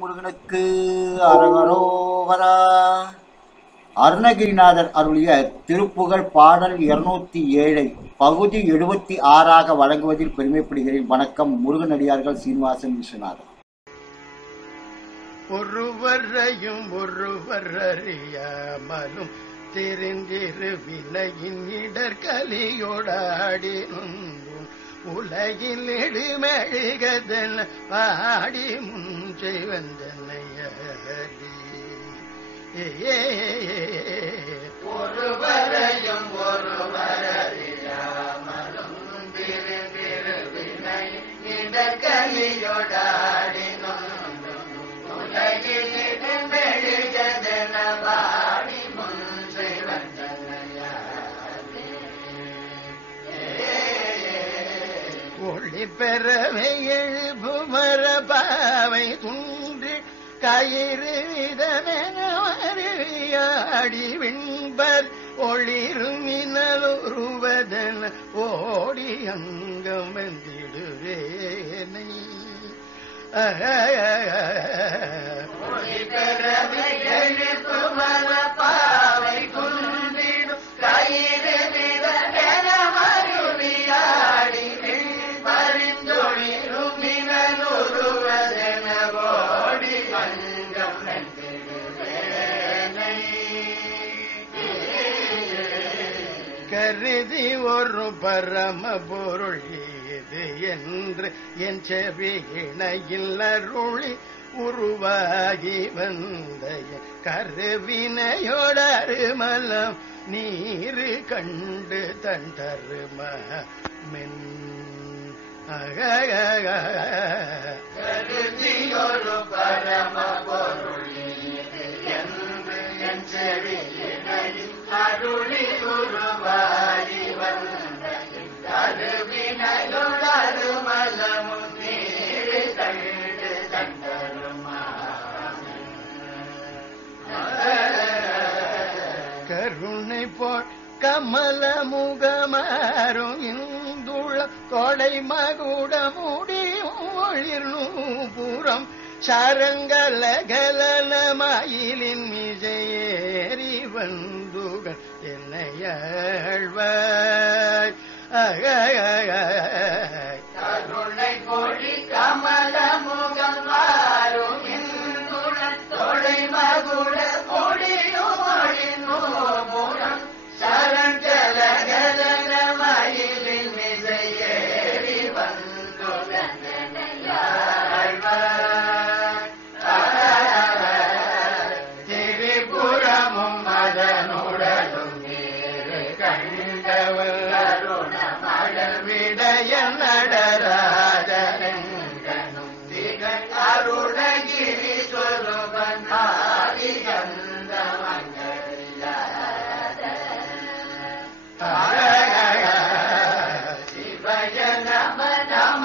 முருகனுக்கு அரகரோகரா அருணகிரிநாதர் அருளிய திருப்புகழ் பாடல் இருநூத்தி ஏழை பகுதி எழுபத்தி ஆறாக வழங்குவதில் பெருமைப்படுகிறேன். வணக்கம் முருகனடியார்கள் சீனிவாசன் விஸ்வநாதன். ஒருவரையும் ஒருவர் அறியாமலும் தெரிந்திரு வினையின் இடர்கலியோடாடி உலகில் நெடுமெழுகதன் பாடி முன்றை வந்தனையடி ஒருவரையும் ஒருவர் அறியாமலும் தெரிந்திரு ஒளி பெறவை எழுபுமர பாவை துன்றி கயிறு விதமெனவறியாடி விண்பர் ஒளிருமினலுருவதன ஓடி அங்கம் வந்திடுவேனை. ஒளி பெறவை எழுபுமர பெரிதி ஒரு பரம பொருள் இது என்று என் செவி இணையில் அருளி உருவாகி வந்த என் கருவினையோடருமலம் நீரு கண்டு தண்டரும. மென் கருதி கருணை போல் கமல முகமரும் இந்துள கொடை மகுட முடியும் சரங்கல கலன மயிலின் மிசையேறி வந்துகள் என்னையாழ்வாய் கருணை கண்டவள் அருணமழல் விடய நடராஜனும் திகழ் அருணகிரி சொருபன் ஆதி கந்த சிவய நம நம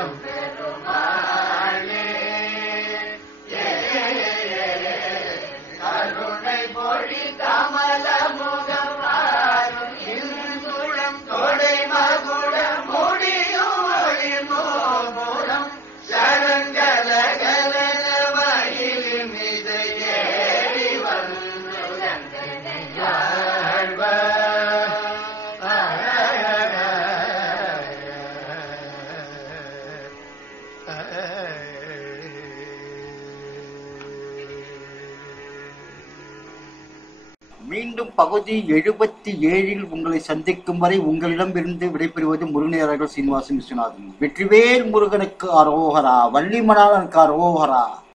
Claro. மீண்டும் பகுதி எழுபத்தி ஏழில் உங்களை சந்திக்கும் வரை உங்களிடமிருந்து விடைபெறுவது முருகனையர்கள் சீனிவாசன் விஸ்வநாதன். வெற்றிவேல் முருகனுக்கு அரோகரா வள்ளிமணாளனுக்கு அரோகரா.